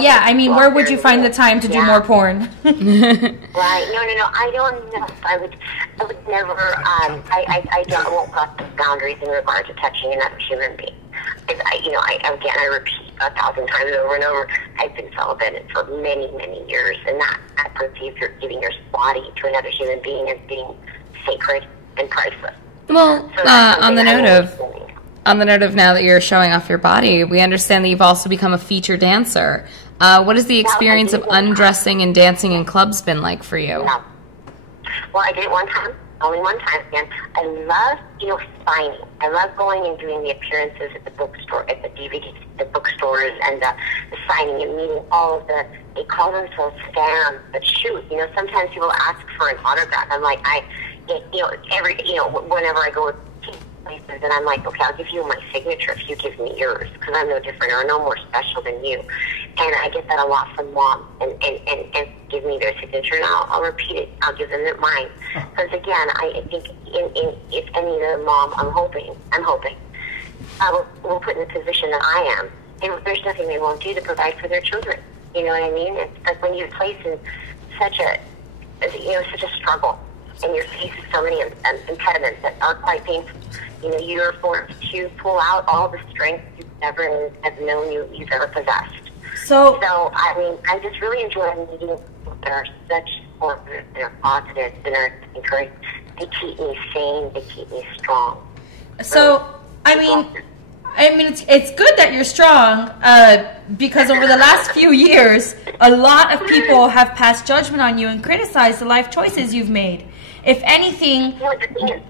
Yeah, I mean, where would you find the time to do more porn? Right. No. I don't know. I would never. I won't cross the boundaries in regard to touching another human being. I repeat 1,000 times over and over. I've been celibate for many, many years, and that perceives you're giving your body to another human being as being sacred and priceless. Well, so on the note of now that you're showing off your body, we understand that you've also become a feature dancer. What has the experience of undressing and dancing in clubs been like for you? No. Well, I did it one time, only one time again. I love, signing. I love going and doing the appearances at the bookstore, at the the bookstores, and the signing and meeting all of they call themselves fans, but shoot, sometimes people ask for an autograph. I'm like, whenever I go places, and I'm like, okay, I'll give you my signature if you give me yours, because I'm no different or no more special than you. And I get that a lot from moms, and give me their signature, and I'll repeat it. I'll give them mine, because again, I think if any other mom, I'm hoping, will put in the position that I am, and there's nothing they won't do to provide for their children. You know what I mean? It's like when you're placed in such a struggle, and you're facing so many impediments that are quite painful. You're forced to pull out all the strength you've never have known you've ever possessed. So I mean, I just really enjoy meeting people that are such supportive, that are positive, that are encouraging. They keep me sane. They keep me strong. So I mean, it's good that you're strong, because over the last few years, a lot of people have passed judgment on you and criticized the life choices you've made. If anything, the thing is,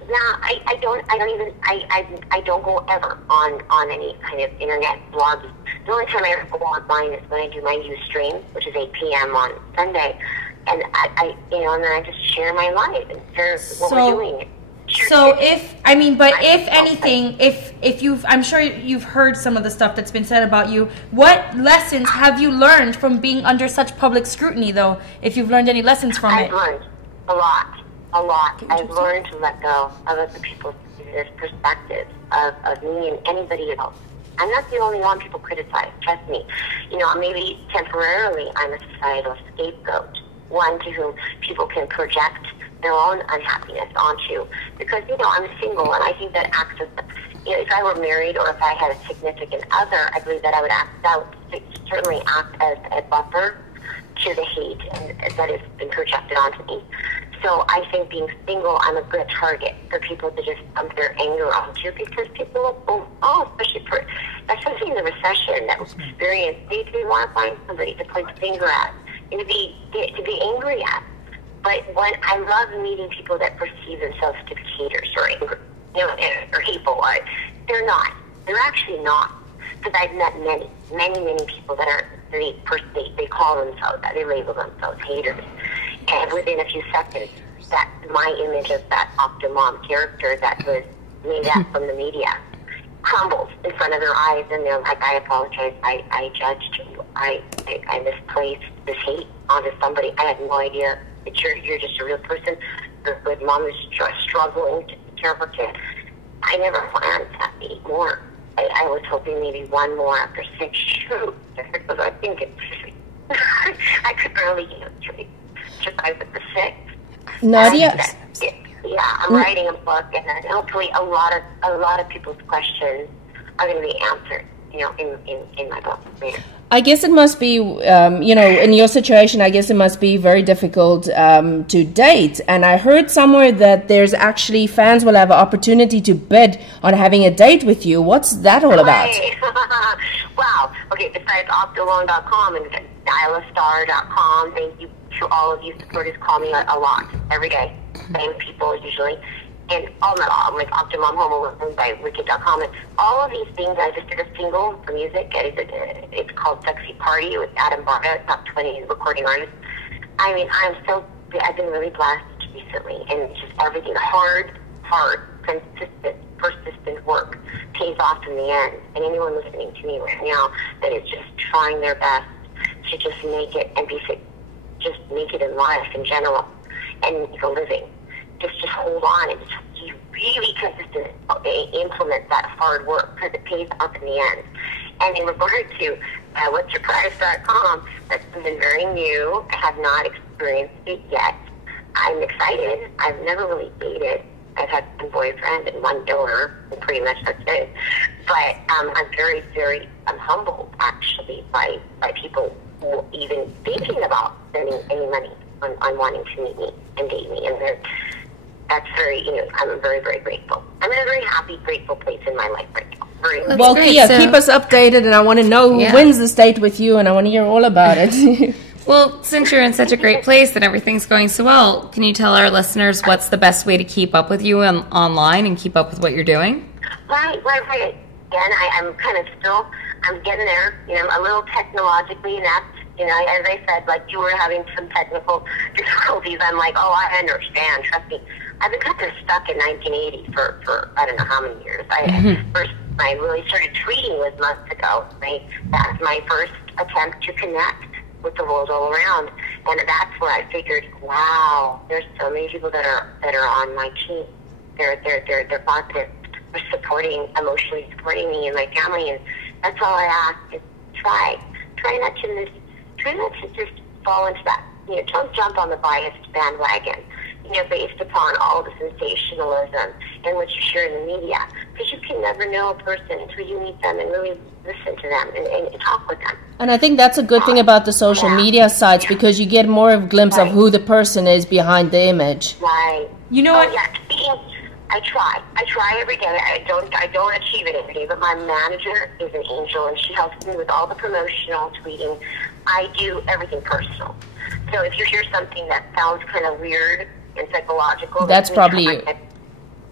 I don't go ever on any kind of internet blogs. The only time I ever go online is when I do my news stream, which is 8 p.m. on Sunday, and and then I just share my life and share what we're doing. If anything, if I'm sure you've heard some of the stuff that's been said about you. What lessons have you learned from being under such public scrutiny, though? If you've learned any lessons from it? I've learned a lot. I've learned to let go of other people's perspectives of me and anybody else. I'm not the only one people criticize. Trust me. Maybe temporarily I'm a societal scapegoat, one to whom people can project their own unhappiness onto, because I'm single, and I think that acts as if I were married or if I had a significant other, I believe that that would certainly act as a buffer to the hate that has been projected onto me. So I think being single, I'm a good target for people to just dump their anger onto, because people, especially in the recession that we experienced, they want to find somebody to point the finger at and to be angry at. But when I love meeting people that perceive themselves to be haters or angry, or hateful, they're not. They're actually not. Because I've met many people that are they call themselves that, they label themselves haters, and within a few seconds, that my image of that Octomom character that was made up from the media crumbles in front of their eyes, and they're like, I apologize, I judged you, I misplaced this hate onto somebody. I had no idea that you're just a real person. Your good mom is struggling to take care of her kid. I never planned to have 8 more. I was hoping maybe 1 more after 6. Shoot, because I think I could barely survive with the 6. Nadia, I'm writing a book, and then hopefully a lot of people's questions are going to be answered, in my book later. I guess it must be, in your situation, I guess it must be very difficult to date. And I heard somewhere that there's actually fans will have an opportunity to bid on having a date with you. What's that all about? Wow. Okay, besides Octomom.com and dialastar.com, thank you to all of you supporters. Call me a lot every day. Same people usually. And not all, like Octomom, Homo by Wicked.com, and all of these things. I just did a single for music. It's called Sexy Party with Adam Barga, top 20 recording artist. I mean, I've been really blessed recently, and it's just everything hard, persistent work pays off in the end. And anyone listening to me right now that is just trying their best to just make it and just make it in life in general and make a living. Just hold on and just be really consistent. Implement that hard work, because it pays off in the end. And in regard to whatsyourprice.com, that's been very new. I have not experienced it yet. I'm excited. I've never really dated. I've had one boyfriend and one donor, and pretty much that's it. But I'm very, very humbled, actually, by people who even thinking about spending any money on wanting to meet me and date me. And that's very, I'm very, very grateful. I'm in a very happy, grateful place in my life right now. Well, Kia, keep us updated, and I want to know who wins this date with you, and I want to hear all about it. Well, since you're in such a great place and everything's going so well, can you tell our listeners what's the best way to keep up with you online and keep up with what you're doing? Right. Again, I'm kind of still, I'm getting there. I'm a little technologically inept. As I said, like you were having some technical difficulties. I'm like, oh, I understand. Trust me. I've been kind of stuck in 1980 for I don't know how many years. First, I really started tweeting was months ago. That's my first attempt to connect with the world all around, and that's where I figured, wow, there's so many people that are on my team. They're positive. They're emotionally supporting me and my family, and that's all I ask is try not to just fall into that. Don't jump on the biased bandwagon. Based upon all the sensationalism and what you share in the media, because you can never know a person until you meet them and really listen to them and talk with them. And I think that's a good thing about the social media sites, because you get more of a glimpse of who the person is behind the image. Right. You know what? Yeah. I try every day. I don't achieve it every day, but my manager is an angel, and she helps me with all the promotional tweeting. I do everything personal. So if you hear something that sounds kind of weird and psychological, that's probably you.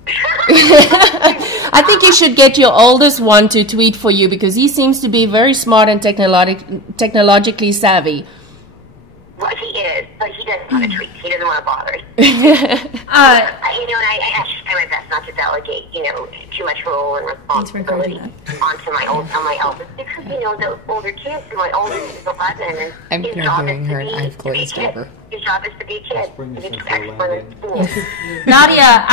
I think you should get your oldest one to tweet for you, because he seems to be very smart and technologically savvy. Well, he is, but he doesn't want to tweet. He doesn't want to bother. I just try my best not to delegate, too much role and responsibility onto my eldest, because the older kids, my oldest is 11, and his job is to be a kid. His job is to be a kid. To be excellent in school. Nadia,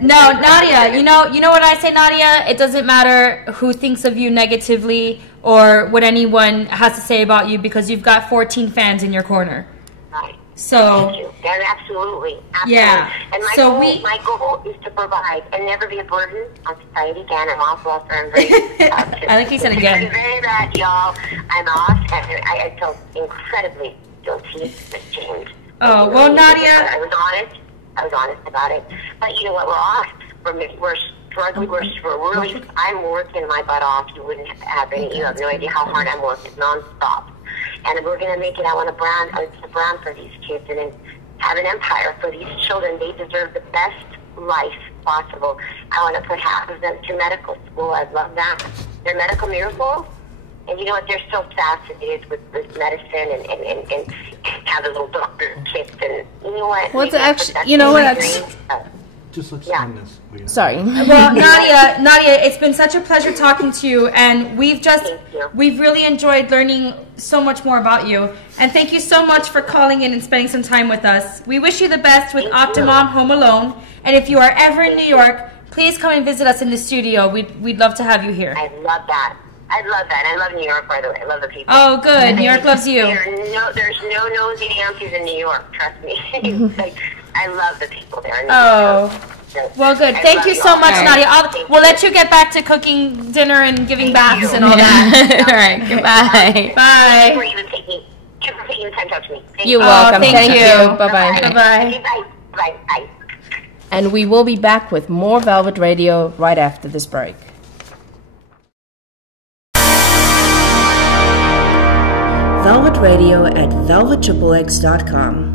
Nadia, you know what I say, Nadia? It doesn't matter who thinks of you negatively or what anyone has to say about you, because you've got 14 fans in your corner. Right. So, thank you. And absolutely. Yeah. And my goal is to provide and never be a burden on society again. I'm off, lost, and very I like you said again. It's very bad, y'all. I'm off, and I feel incredibly guilty, ashamed. Oh, well, Nadia. I was honest about it. But you know what? We're off. We're struggling. We're really. I'm working my butt off. You wouldn't have any. You have no idea how hard I'm working nonstop. And we're going to make it. I want a brand for these kids, and then have an empire for these children. They deserve the best life possible. I want to put half of them to medical school. I love that. They're medical miracles. And you know what? They're so fascinated with medicine and have a little doctor kits. And you know what? What's actually, you know what? Just let's end this. Sorry. Well, Nadia, it's been such a pleasure talking to you, and we've really enjoyed learning so much more about you. And thank you so much for calling in and spending some time with us. We wish you the best with Octomom Home Alone. And if you are ever in New York, please come and visit us in the studio. We'd love to have you here. I love that. I love New York, by the way. I love the people. Oh, good. New York loves you. There's no nosy Nancy's in New York. Trust me. I love the people there. Well, good. Thank you so much, Nadia. We'll let you get back to cooking dinner and giving baths and all that. All right. Goodbye. Bye. For even taking the time to talk to me. You're welcome. Thank you. Bye-bye. Bye-bye. Bye. And we will be back with more Velvet Radio right after this break. Velvet Radio at velvetxx.com.